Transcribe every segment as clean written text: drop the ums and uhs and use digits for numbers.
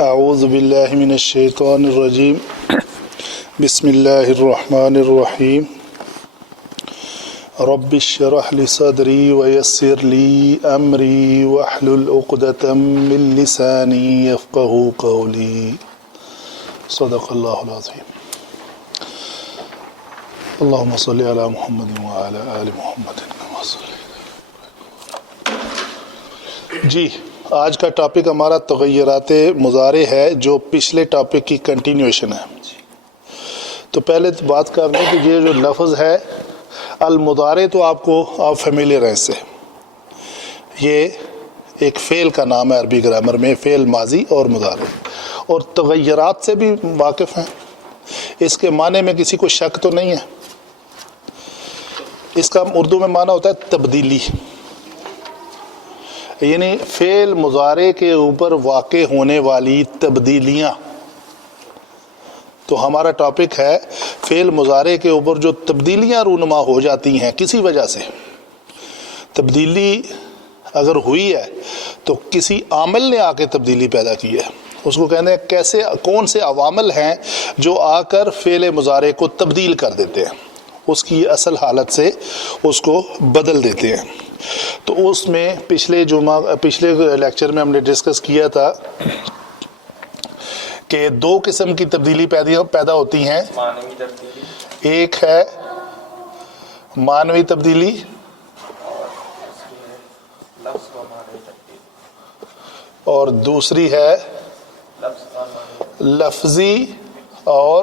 اعوذ باللہ من الشیطان الرجیم بسم اللہ الرحمن الرحیم رب اشرح لی صدری ویسر لی امری واحلل عقدۃ من لسانی یفقهوا قولی صدق اللہ العظیم اللہم صلی علی محمد وعلی آل محمد کما صلیت۔ جی آج کا ٹاپک ہمارا تغیرات مضارع ہے جو پچھلے ٹاپک کی کنٹینیوشن ہے۔ تو پہلے تو بات کر لیں کہ یہ جو لفظ ہے المضارع تو آپ فیملیئر ہیں اس سے، یہ ایک فعل کا نام ہے عربی گرامر میں، فعل ماضی اور مضارع، اور تغیرات سے بھی واقف ہیں۔ اس کے معنی میں کسی کو شک تو نہیں ہے، اس کا اردو میں معنی ہوتا ہے تبدیلی، یعنی فعل مضارع کے اوپر واقع ہونے والی تبدیلیاں۔ تو ہمارا ٹاپک ہے فعل مضارع کے اوپر جو تبدیلیاں رونما ہو جاتی ہیں کسی وجہ سے۔ تبدیلی اگر ہوئی ہے تو کسی عامل نے آ کے تبدیلی پیدا کی ہے، اس کو کہتے ہیں کون سے عوامل ہیں جو آ کر فعل مضارع کو تبدیل کر دیتے ہیں، اس کی اصل حالت سے اس کو بدل دیتے ہیں۔ تو اس میں پچھلے لیکچر میں ہم نے ڈسکس کیا تھا کہ دو قسم کی تبدیلی پیدا ہوتی ہیں، ایک ہے معنوی تبدیلی اور دوسری ہے لفظی اور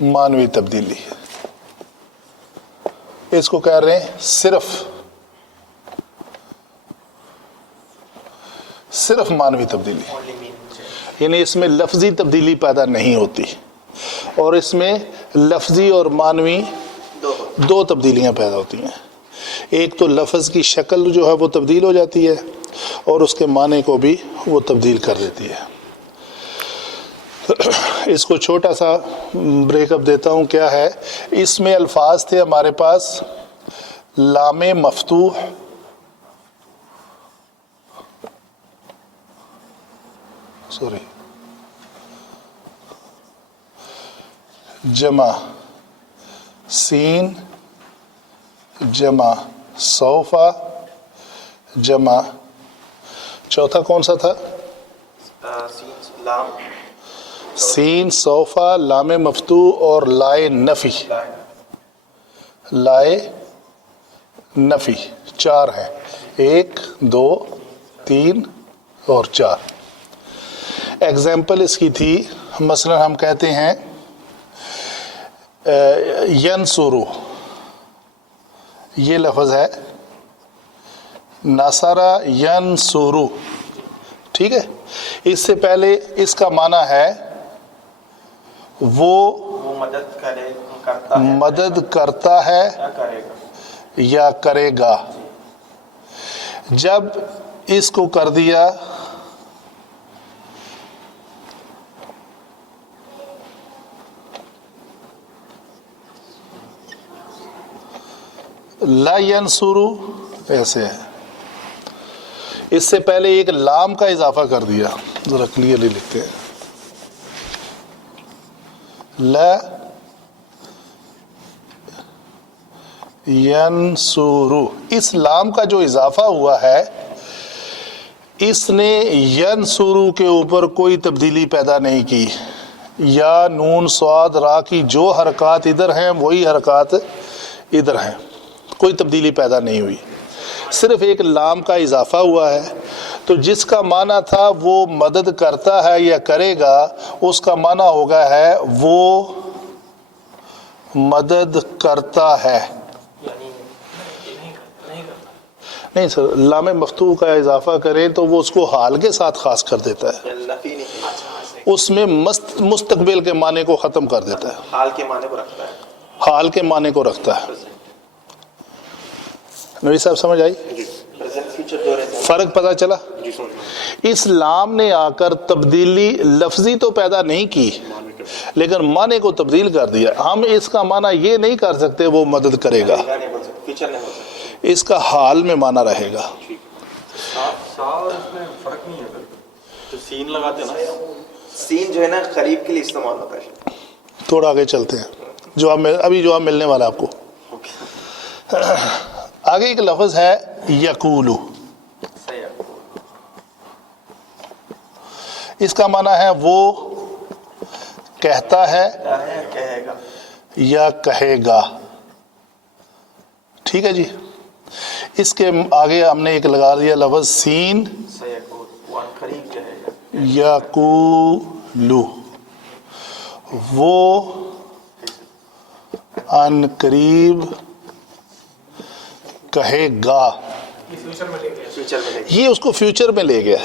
معنوی تبدیلی۔ اس کو کہہ رہے ہیں صرف معنوی تبدیلی، یعنی اس میں لفظی تبدیلی پیدا نہیں ہوتی، اور اس میں لفظی اور معنوی دو تبدیلیاں پیدا ہوتی ہیں۔ ایک تو لفظ کی شکل جو ہے وہ تبدیل ہو جاتی ہے اور اس کے معنی کو بھی وہ تبدیل کر دیتی ہے۔ اس کو چھوٹا سا بریک اپ دیتا ہوں۔ کیا ہے اس میں؟ الفاظ تھے ہمارے پاس لام مفتوح، جمع سین، جمع سوفا، جمع چوتھا کون سا تھا؟ سین، صوفہ، لام مفتوح اور لائے نفی۔ لائے نفی چار ہیں، 1 2 3 اور 4۔ ایگزامپل اس کی تھی، مثلا ہم کہتے ہیں ینصرو، یہ لفظ ہے نصرہ ینصرو، ٹھیک ہے؟ اس سے پہلے اس کا معنی ہے وہ مدد کرتا ہے یا کرے گا۔ جب اس کو کر دیا لا ینصرو، ایسے ہے۔ اس سے پہلے ایک لام کا اضافہ کر دیا، ذرا کلیئرلی لکھتے ہیں، لا ینصرو۔ اس لام کا جو اضافہ ہوا ہے اس نے ینصرو کے اوپر کوئی تبدیلی پیدا نہیں کی، یا نون صاد را کی جو حرکات ادھر ہیں وہی حرکات ادھر ہیں، کوئی تبدیلی پیدا نہیں ہوئی، صرف ایک لام کا اضافہ ہوا ہے۔ تو جس کا معنی تھا وہ مدد کرتا ہے یا کرے گا، اس کا معنی ہوگا ہے وہ مدد کرتا ہے۔ نہیں سر، لام مفتوح کا اضافہ کریں تو وہ اس کو حال کے ساتھ خاص کر دیتا ہے، اس میں مستقبل کے معنی کو ختم کر دیتا ہے، حال کے معنی کو رکھتا ہے، حال کے معنی کو رکھتا ہے۔ نبی صاحب سمجھ آئی؟ فرق پتہ چلا؟ اس لام نے آ کر تبدیلی لفظی تو پیدا نہیں کی لیکن معنی کو تبدیل کر دیا۔ ہم اس کا معنی یہ نہیں کر سکتے وہ مدد کرے گا، اس کا حال میں معنی رہے گا۔ سین لگاتے ہیں نا, سین جو ہے نا قریب کے لیے استعمال ہوتا ہے. تھوڑا آگے چلتے ہیں, ابھی جواب ملنے والا آپ کو. آگے ایک لفظ ہے یقولو. اس کا معنی ہے وہ کہتا ہے کہے گا یا کہے گا. ٹھیک ہے جی. اس کے آگے ہم نے ایک لگا دیا لفظ سین, وہ قریب کہے گا. یقولو, وہ ان قریب کہے گا. فیوچر میں یہ اس کو فیوچر میں لے گیا.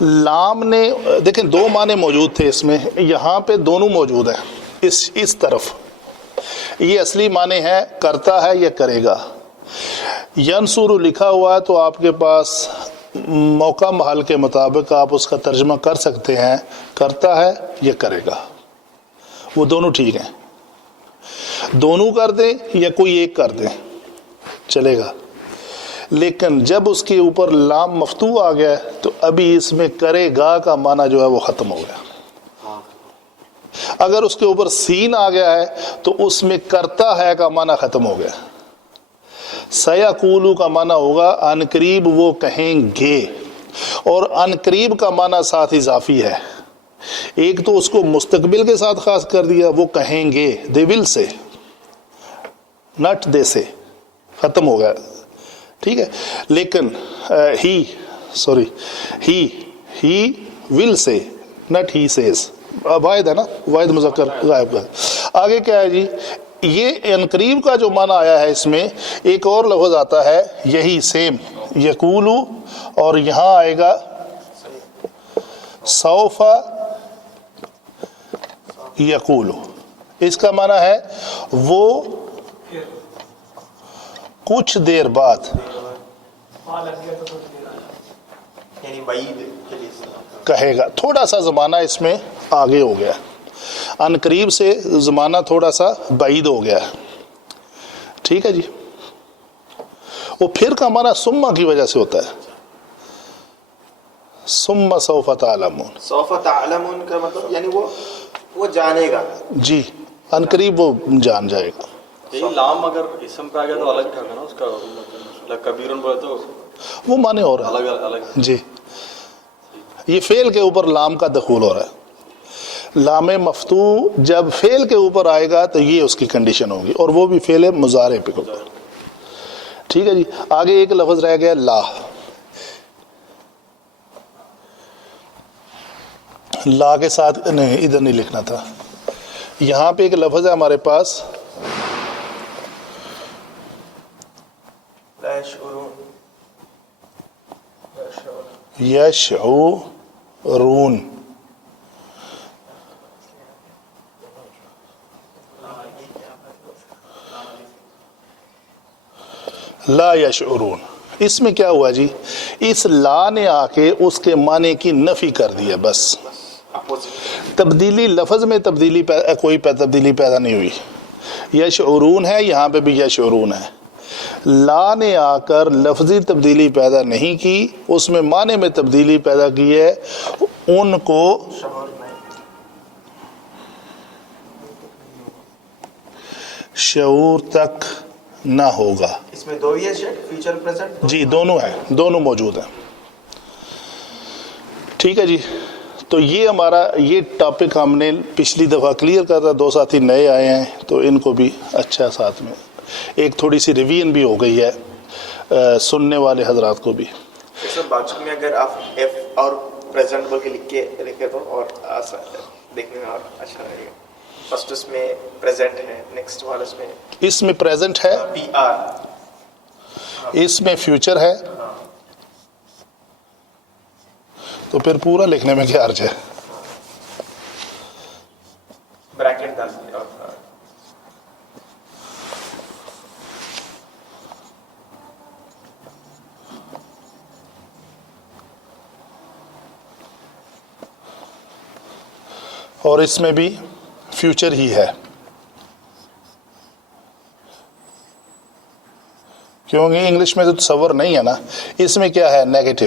لام نے دیکھیں دو معنی موجود تھے اس میں, یہاں پہ دونوں موجود ہیں. اس طرف یہ اصلی معنی ہے کرتا ہے یا کرے گا. ینصر لکھا ہوا ہے تو آپ کے پاس موقع محل کے مطابق آپ اس کا ترجمہ کر سکتے ہیں کرتا ہے یا کرے گا. وہ دونوں ٹھیک ہیں, دونوں کر دیں یا کوئی ایک کر دیں چلے گا. لیکن جب اس کے اوپر لام مفتوح آ گیا تو ابھی اس میں کرے گا کا معنی جو ہے وہ ختم ہو گیا. اگر اس کے اوپر سین آ گیا ہے تو اس میں کرتا ہے کا معنی ختم ہو گیا. سیقولو کا معنی ہوگا ان قریب وہ کہیں گے, اور ان قریب کا معنی ساتھ اضافی ہے. ایک تو اس کو مستقبل کے ساتھ خاص کر دیا, وہ کہیں گے, دے ول سے, نٹ دے سے, ختم ہو گیا. ٹھیک ہے. لیکن ہی ول سے, نٹ ہی سیز, واحد ہے نا, واحد مذکر غائب کا. آگے کیا ہے جی, یہ ان قریب کا جو معنی آیا ہے اس میں ایک اور لفظ آتا ہے یہی سیم یقولو, اور یہاں آئے گا سوف یقولو. اس کا معنی ہے وہ کچھ دیر بعد, یعنی بعید کے لیے استعمال. کہے گا. تھوڑا سا زمانہ اس میں آگے ہو گیا, ان قریب سے زمانہ تھوڑا سا بعید ہو گیا. ٹھیک ہے جی. وہ پھر کا معنی سما کی وجہ سے ہوتا ہے, ثم سوف تعلمون. سوف تعلمون کا مطلب یعنی وہ جانے گا. جی, ان قریب وہ جان جائے گا. یہی لام اگر اسم پہ آ گیا تو الگ تھا نا اس کا, کبیرن بولے تو وہ معنی ہو رہا ہے الگ. جی. یہ فعل کے اوپر لام کا دخول ہو رہا ہے. لام مفتوح جب فعل کے اوپر آئے گا تو یہ اس کی کنڈیشن ہوگی, اور وہ بھی فعل مضارع پہ ہوگا. ٹھیک ہے جی. آگے ایک لفظ رہ گیا لا. لا کے ساتھ نہیں, ادھر نہیں لکھنا تھا. یہاں پہ ایک لفظ ہے ہمارے پاس لا یشعرون. یشعرون. لا یشعرون. اس میں کیا ہوا جی, اس لا نے آ کے اس کے معنی کی نفی کر دیا. بس تبدیلی, لفظ میں تبدیلی کوئی تبدیلی پیدا نہیں ہوئی. یشعرون ہے, یہاں پہ بھی یشعرون ہے. لا نے آ کر لفظی تبدیلی پیدا نہیں کی, اس میں معنی میں تبدیلی پیدا کی ہے. ان کو شعور تک نہ ہوگا. اس میں دو ہی ہے فیوچر پریزنٹ. جی دونوں ہیں, دونوں موجود ہیں. ٹھیک ہے جی. تو یہ ہمارا یہ ٹاپک ہم نے پچھلی دفعہ کلیئر کر رہا. دو ساتھی نئے آئے ہیں تو ان کو بھی اچھا ساتھ میں ایک تھوڑی سی ریویژن بھی ہو گئی ہے, سننے والے حضرات کو بھی. سر بات میں اگر آپ ایف اور پریزنٹ بول کے لکھ کے رکھے تو اور دیکھنے میں اور اچھا لگے گا. فرسٹ اس میں پریزنٹ ہے, نیکسٹ والا اس میں پریزنٹ ہے, پی آر, اس میں فیوچر ہے. تو پھر پورا لکھنے میں کیا عرض ہے. بریکٹ ڈال دیا. اور اس میں بھی فیوچر ہی ہے, کیونکہ انگلش میں تو تصور نہیں ہے نا. اس میں کیا ہے, نیگیٹو.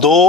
2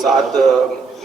7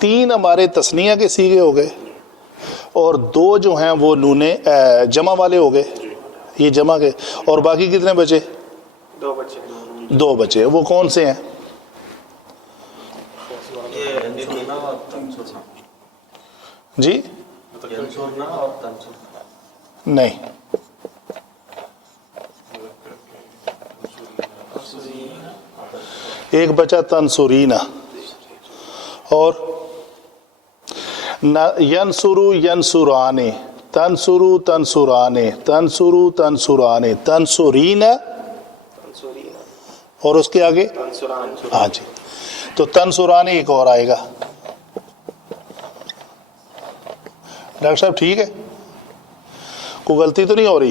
3 ہمارے تسنیہ کے سیغے ہو گئے اور 2 جو ہیں وہ نون جمع والے ہو گئے، یہ جمع کے، اور باقی کتنے بچے؟ 2 بچے 2 بچے، وہ کون سے ہیں؟ جی نہیں، ایک بچہ تنصرین اور ینصرو ینصرانے، تنصرو تنصرانے، تنصرو تنصرانے، تنصرین، اور اس کے آگے ہاں جی، تو تنصرانے ایک اور آئے گا۔ ڈاکٹر صاحب ٹھیک ہے، کوئی غلطی تو نہیں ہو رہی؟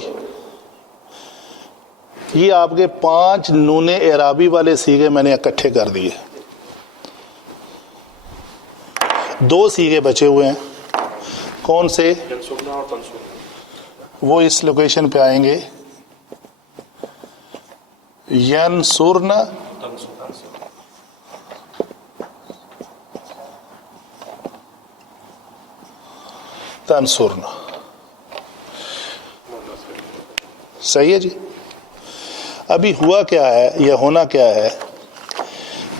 یہ آپ کے 5 نون اعرابی والے سیغے میں نے اکٹھے کر دیے، 2 سیغے بچے ہوئے ہیں، کون سے؟ وہ اس لوکیشن پہ آئیں گے، ینصرن تنصرن، صحیح ہے جی۔ ابھی ہوا کیا ہے یا ہونا کیا ہے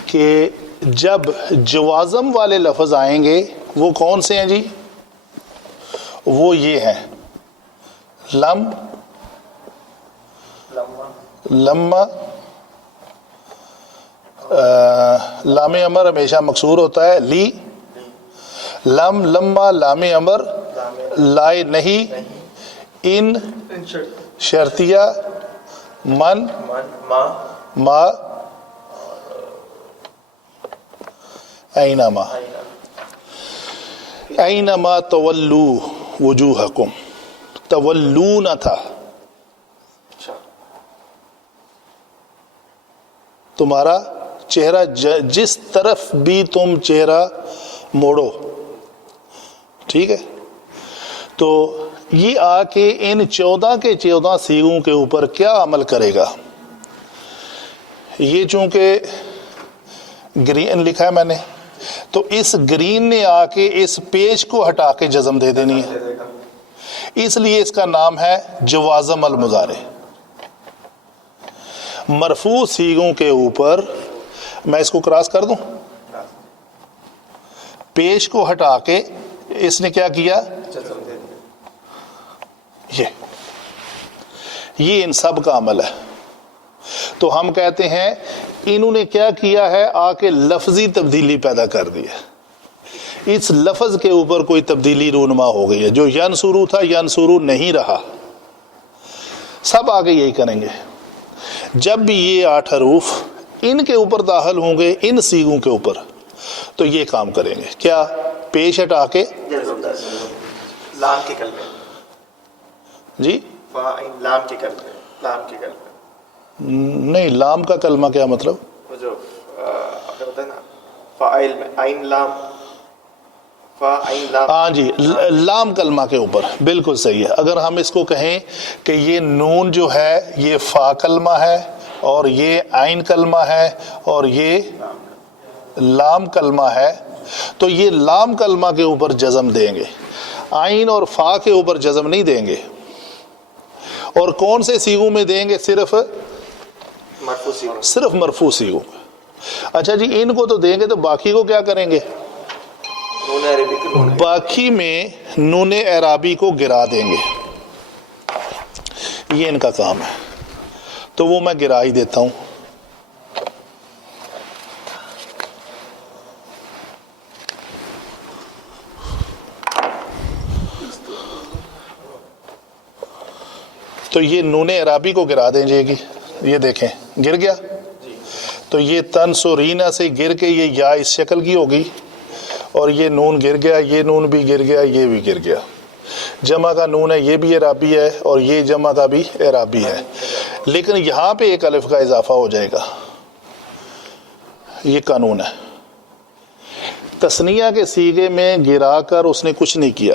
کہ جب جوازم والے لفظ آئیں گے وہ کون سے ہیں جی؟ وہ یہ ہیں لم، لما، لام امر ہمیشہ مکسور ہوتا ہے، لی، لم، لما، لام امر، لائے نہیں، ان شرطیہ، من، ما، اینما، اینما تولو وجوہکم، تولون تھا، تمہارا چہرہ جس طرف بھی تم چہرہ موڑو، ٹھیک ہے؟ تو یہ آ کے ان 14 کے 14 سیغوں کے اوپر کیا عمل کرے گا؟ یہ چونکہ گرین لکھا ہے میں نے، تو اس گرین نے آ کے اس پیج کو ہٹا کے جزم دے دینی ہے، اس لیے اس کا نام ہے جوازم المضارع۔ مرفوع سیغوں کے اوپر میں اس کو کراس کر دوں، پیش کو ہٹا کے اس نے کیا کیا؟ یہ ان سب کا عمل ہے۔ تو ہم کہتے ہیں انہوں نے کیا کیا ہے؟ آ کے لفظی تبدیلی پیدا کر دی ہے، اس لفظ کے اوپر کوئی تبدیلی رونما ہو گئی ہے، جو ینصرو تھا ینصرو نہیں رہا۔ سب آگے یہی کریں گے، جب بھی یہ 8 حروف ان کے اوپر داخل ہوں گے، ان سیغوں کے اوپر، تو یہ کام کریں گے، کیا؟ پیش ہٹا کے لام کے کلمے، جی لام کے کلمے، لام کے کلمے نہیں، لام کا کلمہ کیا مطلب؟ وہ جو آپ ہوتا ہے نا فاعل میں عین لام، فا عین لام، ہاں جی، لام کلمہ کے اوپر، بالکل صحیح ہے۔ اگر ہم اس کو کہیں کہ یہ نون جو ہے یہ فا کلمہ ہے اور یہ عین کلمہ ہے اور یہ لام کلمہ ہے، تو یہ لام کلمہ کے اوپر جزم دیں گے، عین اور فا کے اوپر جزم نہیں دیں گے۔ اور کون سے سیغوں میں دیں گے؟ صرف مرفوع سیغوں میں۔ اچھا جی، ان کو تو دیں گے، تو باقی کو کیا کریں گے؟ باقی میں نون اعرابی کو گرا دیں گے، یہ ان کا کام ہے، تو وہ میں گرا ہی دیتا ہوں۔ تو یہ نون اعرابی کو گرا دیں جے گی، یہ دیکھیں گر گیا، تو یہ تنصرین سے گر کے یہ یا اس شکل کی ہوگی، اور یہ نون گر گیا، یہ نون بھی گر گیا، یہ بھی گر گیا۔ جمع کا نون ہے، یہ بھی اعرابی ہے، اور یہ جمع کا بھی اعرابی ہے، لیکن یہاں پہ ایک الف کا اضافہ ہو جائے گا، یہ قانون ہے۔ تثنیہ کے سیغے میں گرا کر اس نے کچھ نہیں کیا،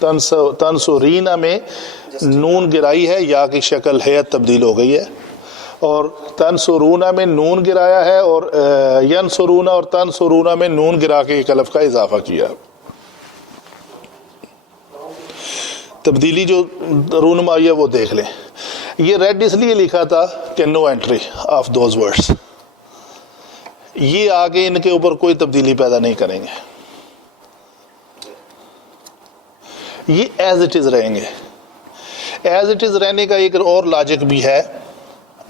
تنصرین میں نون گرائی ہے، یا کی شکل ہیئت تبدیل ہو گئی ہے، اور تنصرون میں نون گرایا ہے، اور ینصرون اور تنصرون میں نون گرا کے ایک الف کا اضافہ کیا۔ تبدیلی جو رونمائی ہے وہ دیکھ لیں۔ یہ ریڈ اس لیے لکھا تھا کہ no entry of those words, یہ آگے ان کے اوپر کوئی تبدیلی پیدا نہیں کریں گے، یہ ایز اٹ از رہیں گے۔ ایز اٹ از رہنے کا ایک اور لاجک بھی ہے،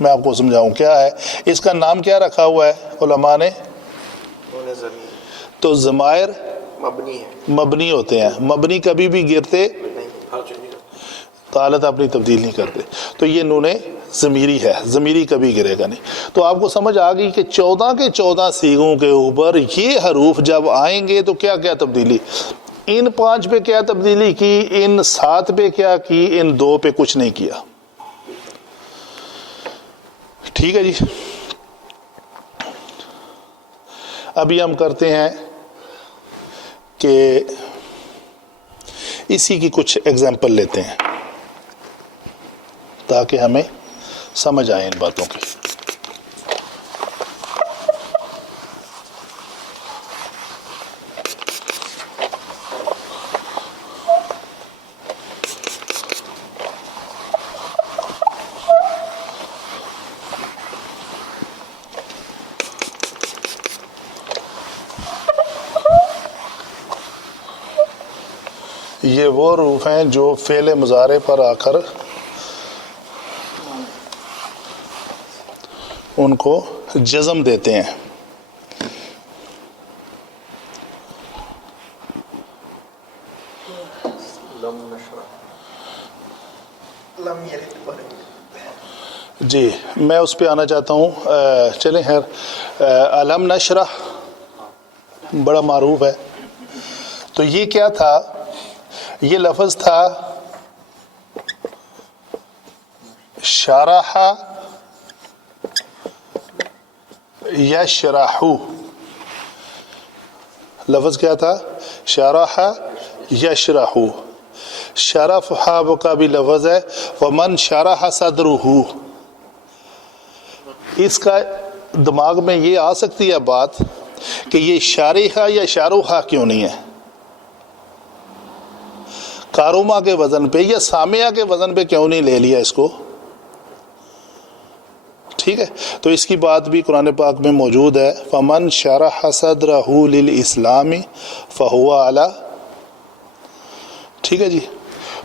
میں آپ کو سمجھاؤں کیا ہے۔ اس کا نام کیا رکھا ہوا ہے علماء نے؟ تو ضمائر مبنی ہے، مبنی ہوتے ہیں، مبنی کبھی بھی گرتے نہیں تو حالت اپنی تبدیل نہیں کرتے، تو یہ نون ضمیری ہے، ضمیری کبھی گرے گا نہیں۔ تو آپ کو سمجھ آ گئی کہ 14 کے 14 سیغوں کے اوپر یہ حروف جب آئیں گے تو کیا کیا تبدیلی، ان 5 پہ کیا تبدیلی کی، ان 7 پہ کیا کی، ان 2 پہ کچھ نہیں کیا۔ ٹھیک ہے جی، ابھی ہم کرتے ہیں کہ اسی کی کچھ ایگزامپل لیتے ہیں تاکہ ہمیں سمجھ آئے ان باتوں کی۔ یہ وہ حروف ہیں جو فعل مضارع پر آ کر ان کو جزم دیتے ہیں۔ لم یلد ولم جی میں اس پہ آنا چاہتا ہوں، چلیں خیر، علم نشرح بڑا معروف ہے، تو یہ کیا تھا، یہ لفظ تھا شرح یشرح، لفظ کیا تھا، شرح یشرح، شرف حاب کا بھی لفظ ہے، ومن شرح صدرہ۔ اس کا دماغ میں یہ آ سکتی ہے بات کہ یہ شارحہ یا شاروحہ کیوں نہیں ہے، کاروما کے وزن پہ یا سامعہ کے وزن پہ کیوں نہیں لے لیا اس کو؟ ٹھیک ہے، تو اس کی بات بھی قرآن پاک میں موجود ہے، فمن شرح صدرہ للاسلام فہو علی، ٹھیک ہے جی۔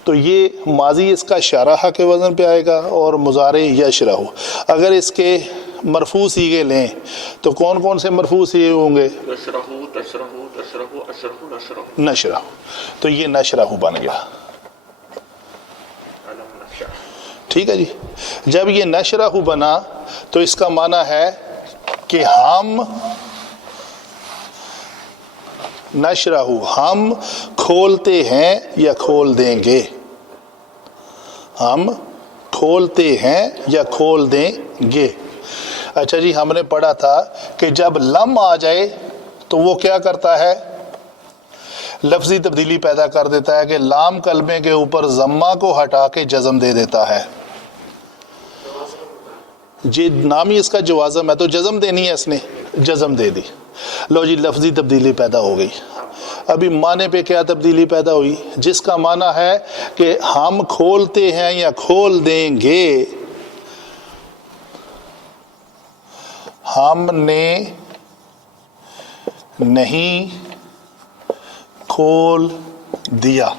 تو یہ ماضی اس کا شرح کے وزن پہ آئے گا اور مضارع یشرح۔ اگر اس کے مرفوع صیغے لیں تو کون کون سے مرفوع صیغے ہوں گے؟ نشرح، تو یہ نشرح بن گیا، ٹھیک ہے جی۔ جب یہ نشرح بنا تو اس کا معنی ہے کہ ہم نشرح، ہم کھولتے ہیں یا کھول دیں گے، ہم کھولتے ہیں یا کھول دیں گے۔ اچھا جی، ہم نے پڑھا تھا کہ جب لم آ جائے تو وہ کیا کرتا ہے، لفظی تبدیلی پیدا کر دیتا ہے کہ لام کلمے کے اوپر ضمہ کو ہٹا کے جزم دے دیتا ہے۔ جی نام ہی اس کا جوازم ہے، تو جزم دینی ہے، اس نے جزم دے دی، لو جی لفظی تبدیلی پیدا ہو گئی۔ ابھی معنی پہ کیا تبدیلی پیدا ہوئی، جس کا معنی ہے کہ ہم کھولتے ہیں یا کھول دیں گے، ہم نے نہیں کھول دیا۔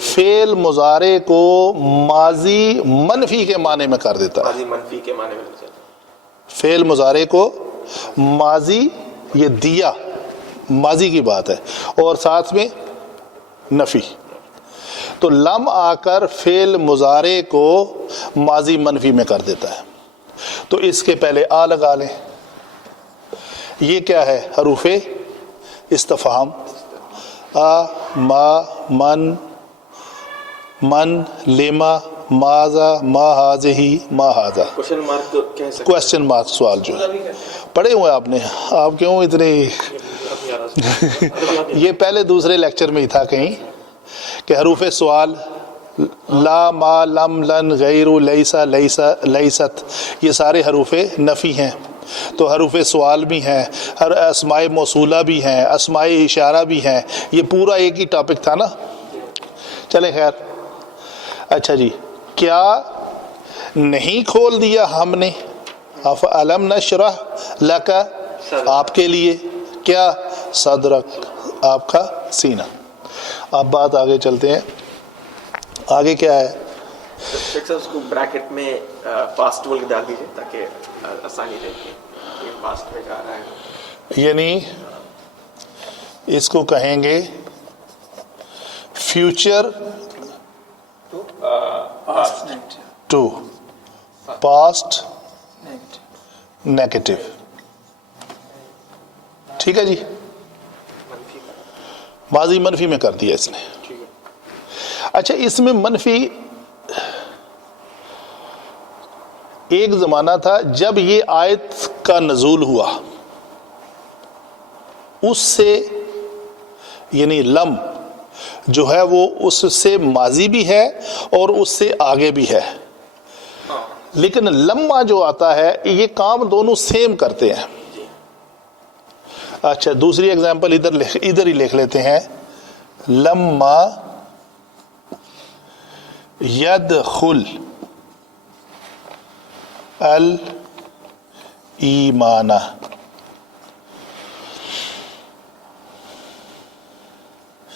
فعل مضارع کو ماضی منفی کے معنی میں کر دیتا ہے، ماضی منفی کے معنی میں ہوتا ہے۔ فعل مضارع کو ماضی، یہ دیا ماضی کی بات ہے، اور ساتھ میں نفی، تو لم آ کر فعل مضارع کو ماضی منفی میں کر دیتا ہے۔ تو اس کے پہلے آ لگا لیں، یہ کیا ہے، حروف استفہام، آ، ما، من، من، لما، ماذا، ما ہذہ، ما ہذا، کوشچن مارک تو کہہ سکتے کوشچن مارک سوال جو ہے پڑھے ہوئے آپ نے، آپ کیوں اتنے یہ پہلے دوسرے لیکچر میں ہی تھا کہیں کہ حروف سوال لا، ما، لم، لن، غیر، لیسا، لیسا، لیست، یہ سارے حروف نفی ہیں. تو حروف سوال بھی ہیں، ہر اسماء موصولہ بھی ہیں، اسماء اشارہ بھی ہیں. یہ پورا ایک ہی ٹاپک تھا نا. چلیں خیر. اچھا جی، کیا نہیں کھول دیا ہم نے، الم نشرح لک، آپ کے لیے، کیا، صدرک، آپ کا سینہ. اب بات آگے چلتے ہیں. آگے کیا ہے؟ شیخ صاحب اس کو بریکٹ میں پاسٹ بول کے ڈال دیجیے تاکہ آسانی رہے کہ یہ پاسٹ میں جا رہا ہے. یعنی اس کو کہیں گے فیوچر ٹو پاسٹ نیگیٹو. ٹھیک ہے جی، ماضی منفی میں کر دیا اس نے. اچھا، اس میں منفی ایک زمانہ تھا جب یہ آیت کا نزول ہوا، اس سے یعنی لم جو ہے وہ اس سے ماضی بھی ہے اور اس سے آگے بھی ہے. لیکن لمما جو آتا ہے یہ کام دونوں سیم کرتے ہیں. اچھا، دوسری ایگزامپل ادھر ہی لکھ لیتے ہیں. لما یدخل الایمان.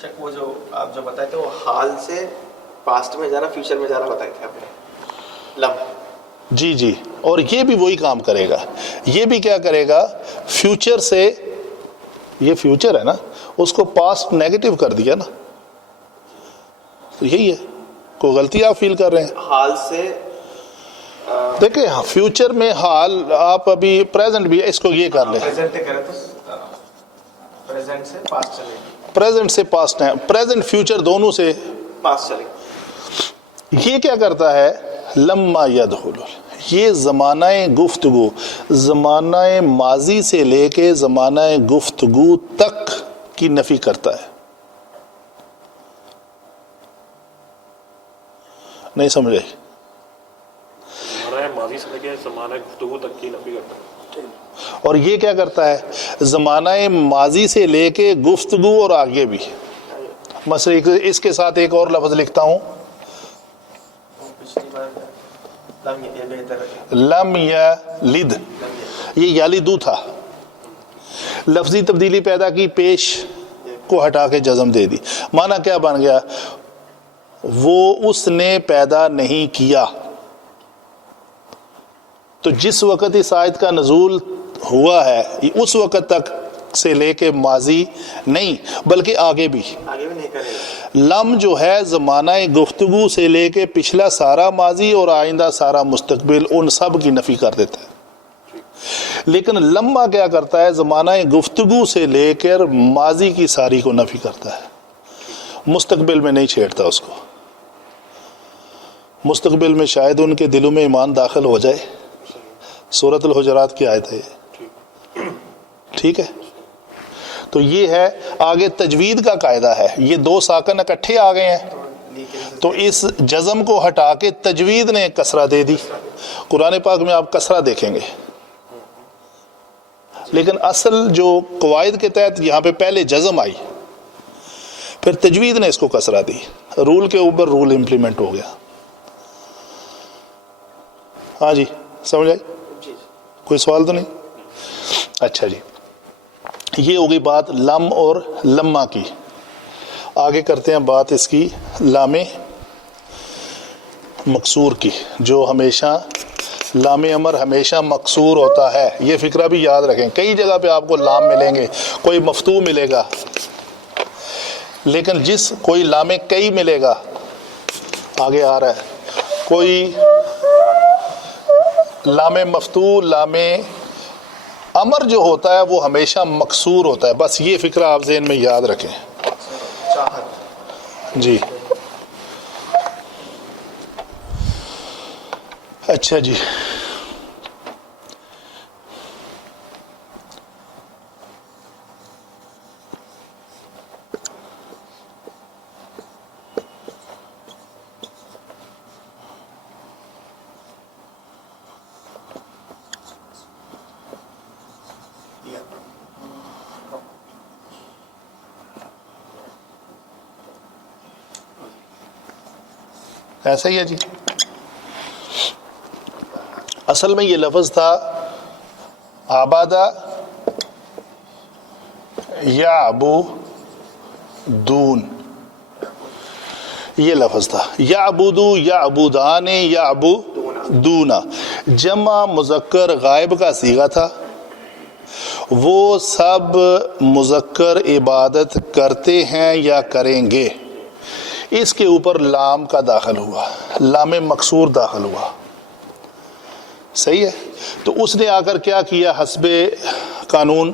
شک وہ جو آپ جو بتائے تھے وہ حال سے پاسٹ میں جانا، فیوچر میں جانا بتائے تھے آپ نے، لم. جی جی، اور یہ بھی وہی کام کرے گا. یہ بھی کیا کرے گا، فیوچر سے، یہ فیوچر ہے نا، اس کو پاسٹ نیگیٹو کر دیا نا. تو یہی ہے. کوئی غلطی آپ فیل کر رہے ہیں؟ حال سے دیکھیں فیوچر میں حال، آپ ابھی پریزنٹ بھی اس کو یہ کر لیں، پریزنٹ کرے تو پریزنٹ سے پاسٹ چلے گی، پریزنٹ سے پاسٹ ہے، پریزنٹ فیوچر دونوں سے پاسٹ چلے گی. یہ کیا کرتا ہے، لما یدخل، یہ زمانہ گفتگو، زمانہ ماضی سے لے کے زمانہ گفتگو تک کی نفی کرتا ہے. نہیں سمجھے؟ زمانہ ماضی سے لے کے زمانہ گفتگو تک کی نفی کرتا ہے. اور یہ کیا کرتا ہے، زمانہ ماضی سے لے کے گفتگو اور آگے بھی. مثلا اس کے ساتھ ایک اور لفظ لکھتا ہوں، پچھلی بار لم یہ بہتر ہے. لم یلد، یہ یلدو تھا، لفظی تبدیلی پیدا کی، پیش کو ہٹا کے جزم دے دی. معنی کیا بن گیا، وہ اس نے پیدا نہیں کیا. تو جس وقت اس آیت کا نزول ہوا ہے اس وقت تک سے لے کے ماضی نہیں بلکہ آگے بھی. آگے بھی نہیں کرے گا. لم جو ہے زمانہ گفتگو سے لے کے پچھلا سارا ماضی اور آئندہ سارا مستقبل، ان سب کی نفی کر دیتا ہے. لیکن لمما کیا کرتا ہے، زمانہ گفتگو سے لے کر ماضی کی ساری کو نفی کرتا ہے، مستقبل میں نہیں چھیڑتا اس کو. مستقبل میں شاید ان کے دلوں میں ایمان داخل ہو جائے. سورۃ الحجرات کی آیت ہے. ٹھیک ہے، تو یہ ہے. آگے تجوید کا قاعدہ ہے، یہ دو ساکن اکٹھے آ گئے ہیں تو اس جزم کو ہٹا کے تجوید نے کسرہ دے دی. قرآن پاک میں آپ کسرہ دیکھیں گے، لیکن اصل جو قواعد کے تحت یہاں پہ پہلے جزم آئی، پھر تجوید نے اس کو کسرہ دی. رول کے اوپر رول امپلیمنٹ ہو گیا. ہاں جی، سمجھ آئی؟ کوئی سوال تو نہیں؟ اچھا جی، یہ ہوگی بات لم اور لما کی. آگے کرتے ہیں بات اس کی لام مکسور کی، جو ہمیشہ لام امر ہمیشہ مکسور ہوتا ہے. یہ فکرہ بھی یاد رکھیں، کئی جگہ پہ آپ کو لام ملیں گے، کوئی مفتوح ملے گا، لیکن جس کوئی لام کئی ملے گا، آگے آ رہا ہے، کوئی لام مفتوح، لام امر جو ہوتا ہے وہ ہمیشہ مکسور ہوتا ہے. بس یہ فکرہ آپ ذہن میں یاد رکھیں. چاہت. جی اچھا جی، ایسا ہی ہے جی. اصل میں یہ لفظ تھا آبادہ یعبدون، یہ لفظ تھا. یعبدو، یعبدان، یعبدون جمع مذکر غائب کا صیغہ تھا. وہ سب مذکر عبادت کرتے ہیں یا کریں گے. اس کے اوپر لام کا داخل ہوا، لام مقصور داخل ہوا. صحیح ہے. تو اس نے آ کر کیا کیا حسب قانون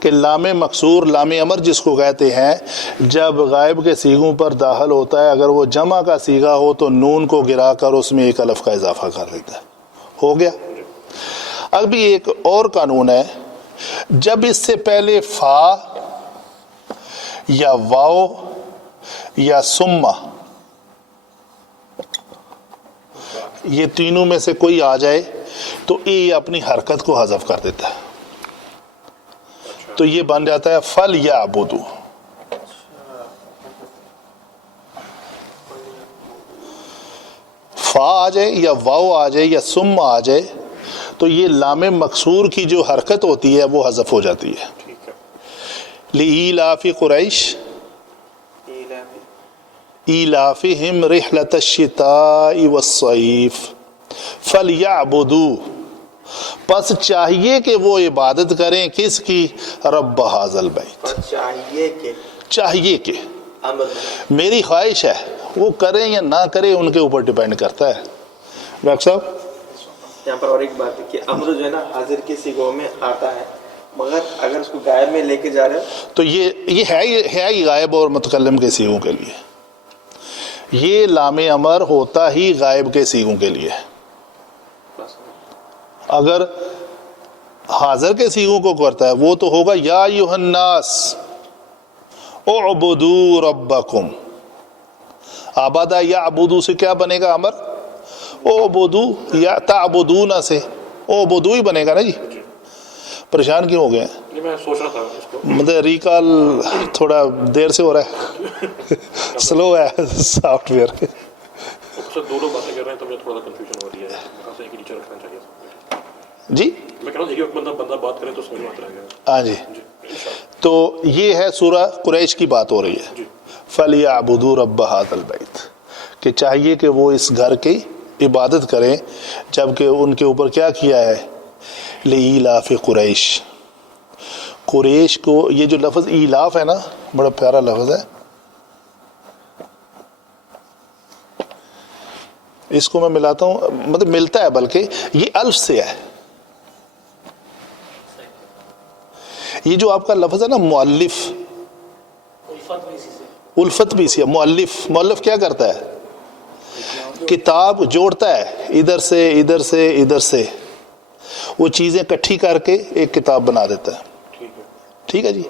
کہ لام مقصور، لام امر جس کو کہتے ہیں، جب غائب کے صیغوں پر داخل ہوتا ہے، اگر وہ جمع کا صیغہ ہو تو نون کو گرا کر اس میں ایک الف کا اضافہ کر دیتا ہے. ہو گیا. اب ایک اور قانون ہے، جب اس سے پہلے فا یا واو یا سما یہ تینوں میں سے کوئی آ جائے تو یہ اپنی حرکت کو حذف کر دیتا ہے. تو یہ بن جاتا ہے فل یا ابودو. فا آ جائے یا واو آ جائے یا سم آ جائے تو یہ لام مکسور کی جو حرکت ہوتی ہے وہ حذف ہو جاتی ہے. لإیلاف قریش ایلافہم رحلۃ الشتاء والصیف فلیعبدوا، پس چاہیے کہ وہ عبادت کریں کس کی؟ رب ھذا البیت. چاہیے کہ میری خواہش ہے، وہ کریں یا نہ کریں ان کے اوپر ڈیپینڈ کرتا ہے. ڈاکٹر صاحب یہاں پر اور ایک بات ہے کہ امر جو ہے نا حاضر کے صیغوں میں آتا ہے، مگر اگر اس کو غائب میں لے کے جا رہے ہو تو یہ ہے ہی غائب اور متکلم کے صیغوں کے لیے. یہ لام امر ہوتا ہی غائب کے صیغوں کے لیے. اگر حاضر کے صیغوں کو کرتا ہے وہ تو ہوگا یا ایھا الناس اعبدوا ربکم. آبادہ یعبدو سے کیا بنے گا امر؟ اعبدو یا تعبدون سے اعبدو ہی بنے گا نا جی. پریشان کیوں ہو گئے ہیں؟ میں سوچ رہا تھا اس کو، مطلب ریکال تھوڑا دیر سے ہو رہا ہے، سلو ہے سافٹ ویئر. دو لوگ باتیں کر رہے ہیں تو مجھے تھوڑا سا کنفیوژن ہو رہی ہے. ایک ہی ٹیچر رکھنا چاہیے جی. میں کہہ رہا ہوں ایک بندہ بات کرے تو سمجھ میں آتا رہے گا. ہاں جی. تو یہ ہے سورہ قریش کی بات ہو رہی ہے. فَلْيَعْبُدُوا رَبَّ هَذَا الْبَيْتِ کہ چاہیے کہ وہ اس گھر کی عبادت کریں، جبکہ ان کے اوپر کیا کیا ہے؟ لِإِيلَافِ قُرَيْشٍ. قریش کو یہ جو لفظ ایلاف ہے نا بڑا پیارا لفظ ہے. اس کو میں ملاتا ہوں، مطلب ملتا ہے بلکہ یہ الف سے ہے. یہ جو آپ کا لفظ ہے نا مؤلف، الفت بھی اسی ہے. مؤلف کیا کرتا ہے؟ کتاب جوڑتا ہے، ادھر سے ادھر سے ادھر سے وہ چیزیں اکٹھی کر کے ایک کتاب بنا دیتا ہے. ٹھیک ہے جی.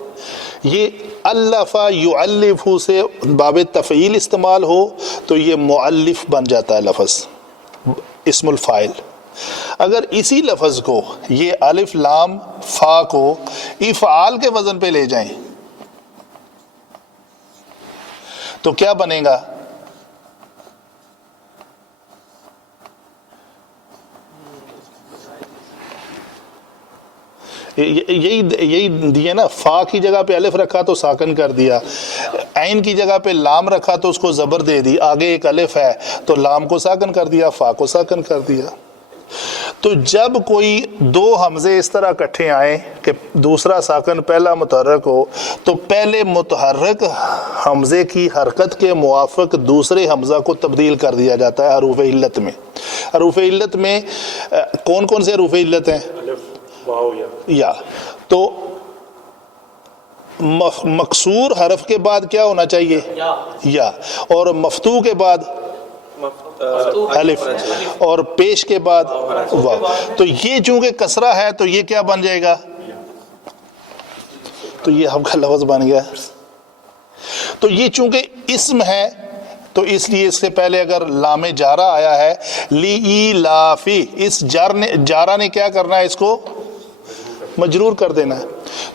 یہ الف یؤلف سے باب تفعیل استعمال ہو تو یہ مؤلف بن جاتا ہے لفظ، اسم الفاعل. اگر اسی لفظ کو یہ الف لام فا کو افعال کے وزن پہ لے جائیں تو کیا بنے گا؟ یہی دیے نا. فا کی جگہ پہ الف رکھا تو ساکن کر دیا، عین کی جگہ پہ لام رکھا تو اس کو زبر دے دی، آگے ایک الف ہے تو لام کو ساکن کر دیا، فا کو ساکن کر دیا. تو جب کوئی دو حمزے اس طرح اکٹھے آئیں کہ دوسرا ساکن پہلا متحرک ہو تو پہلے متحرک حمزے کی حرکت کے موافق دوسرے حمزہ کو تبدیل کر دیا جاتا ہے حروف علت میں. حروف علت میں کون کون سے حروف علت ہیں؟ یا. تو مکسور حرف کے بعد کیا ہونا چاہیے؟ یا. اور مفتوح کے بعد الف، اور پیش کے بعد واو. تو یہ چونکہ کسرہ ہے تو یہ کیا بن جائے گا؟ تو یہ ہم کا لفظ بن گیا. تو یہ چونکہ اسم ہے تو اس لیے اس سے پہلے اگر لام جارہ آیا ہے لِإِيلَافِ، اس جارہ نے کیا کرنا ہے؟ اس کو مجرور کر دینا ہے.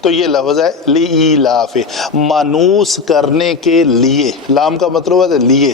تو یہ لفظ ہے لِإِيلَافِ، مانوس کرنے کے لیے. لام کا مطلب ہے لیے.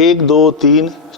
1 2 3